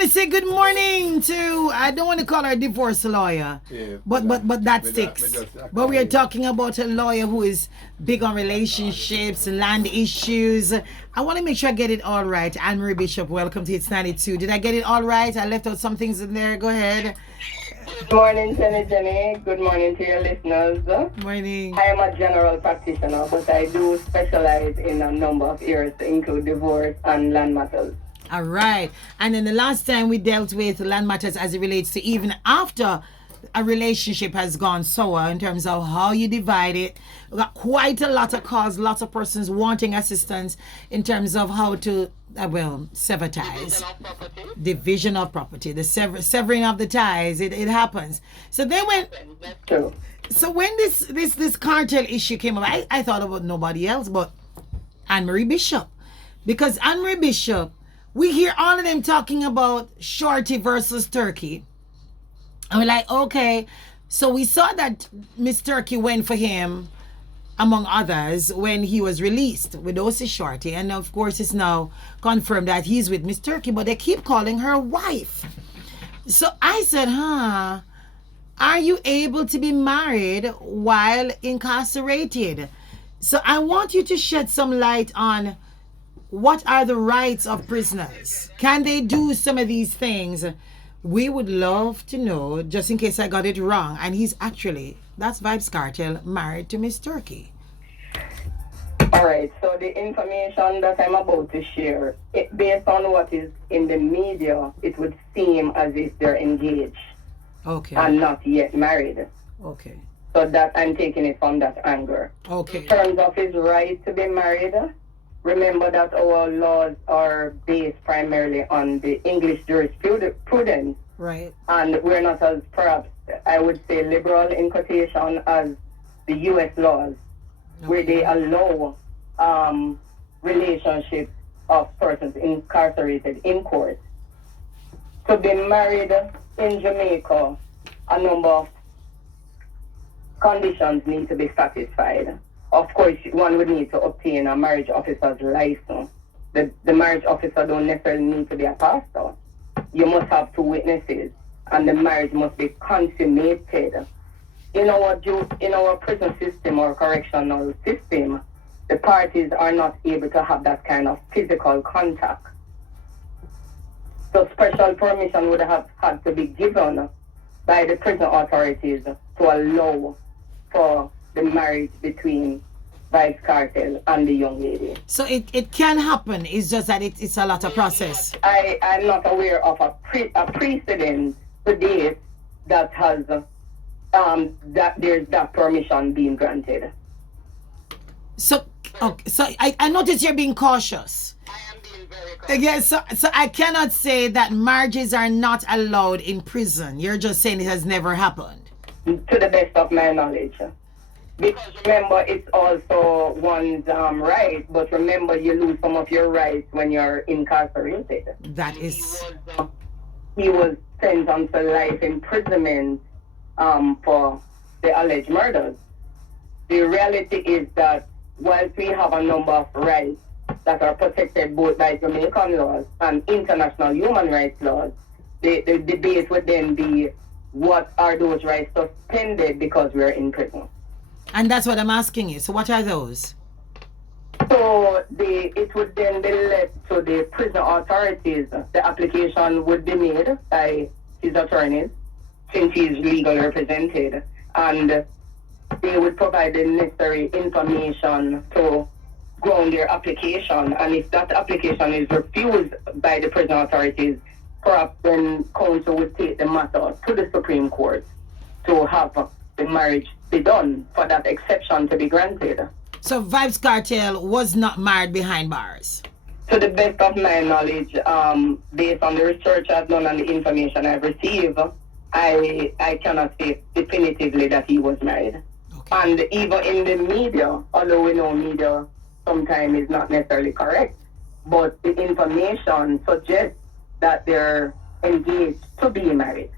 want to say good morning to, I don't want to call her a divorce lawyer, but that sticks. But we are talking about a lawyer who is big on relationships, land issues. I want to make sure I get it all right. Anne-Marie Bishop, welcome to Hits 92. Did I get it all right? I left out some things in there. Go ahead. Good morning, Jenny. Good morning to your listeners. Morning. I am a general practitioner, but I do specialize in a number of areas, to include divorce and land matters. All right. And then the last time we dealt with land matters as it relates to even after a relationship has gone sour in terms of how you divide it. We got quite a lot of calls, lots of persons wanting assistance in terms of how to, sever ties. Division of property. The severing of the ties. It happens. So then when this cartel issue came up, I thought about nobody else but Anne-Marie Bishop. Because Anne-Marie Bishop, we hear all of them talking about Shorty versus Turkey. And we're like, okay. So we saw that Miss Turkey went for him, among others, when he was released with Osi Shorty. And of course, it's now confirmed that he's with Miss Turkey, but they keep calling her wife. So I said, are you able to be married while incarcerated? So I want you to shed some light on what are the rights of prisoners. Can they do some of these things? We would love to know, just in case I got it wrong. And he's actually, that's Vibes Kartel, married to Miss Turkey. All right, so the information that I'm about to share, based on what is in the media, it would seem as if they're engaged. Okay. And not yet married. Okay. So that I'm taking it from that angle. Okay. In terms of his right to be married, remember that our laws are based primarily on the English jurisprudence. Right. And we're not as, perhaps, I would say, liberal in quotation as the U.S. laws, where they allow relationships of persons incarcerated in court. To be married in Jamaica, a number of conditions need to be satisfied. Of course, one would need to obtain a marriage officer's license. The marriage officer don't necessarily need to be a pastor. You must have two witnesses, and the marriage must be consummated. In our prison system or correctional system, the parties are not able to have that kind of physical contact. So special permission would have had to be given by the prison authorities to allow for the marriage between Vibes Kartel and the young lady. So it can happen. It's just that it's a lot of process. I'm not aware of a precedent to date that has that there's that permission being granted. So I notice you're being cautious. I am being very cautious. Yes, so I cannot say that marriages are not allowed in prison. You're just saying it has never happened. To the best of my knowledge. Because remember, it's also one's right, but remember, you lose some of your rights when you're incarcerated. That is... He was sentenced to life imprisonment for the alleged murders. The reality is that whilst we have a number of rights that are protected both by Jamaican laws and international human rights laws, the debate would then be, what are those rights suspended because we're in prison? And that's what I'm asking you. So what are those? So it would then be left to the prison authorities. The application would be made by his attorneys, since he is legally represented, and they would provide the necessary information to ground their application. And if that application is refused by the prison authorities, perhaps then counsel would take the matter to the Supreme Court to have the marriage be done, for that exception to be granted. So Vibes Kartel was not married behind bars? To the best of my knowledge, based on the research I've done and the information I've received, I cannot say definitively that he was married. Okay. And even in the media, although we know media sometimes is not necessarily correct, but the information suggests that they're engaged to be married.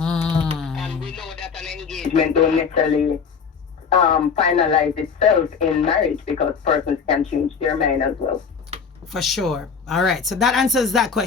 And we know that an engagement don't necessarily finalize itself in marriage, because persons can change their mind as well. For sure. All right. So that answers that question.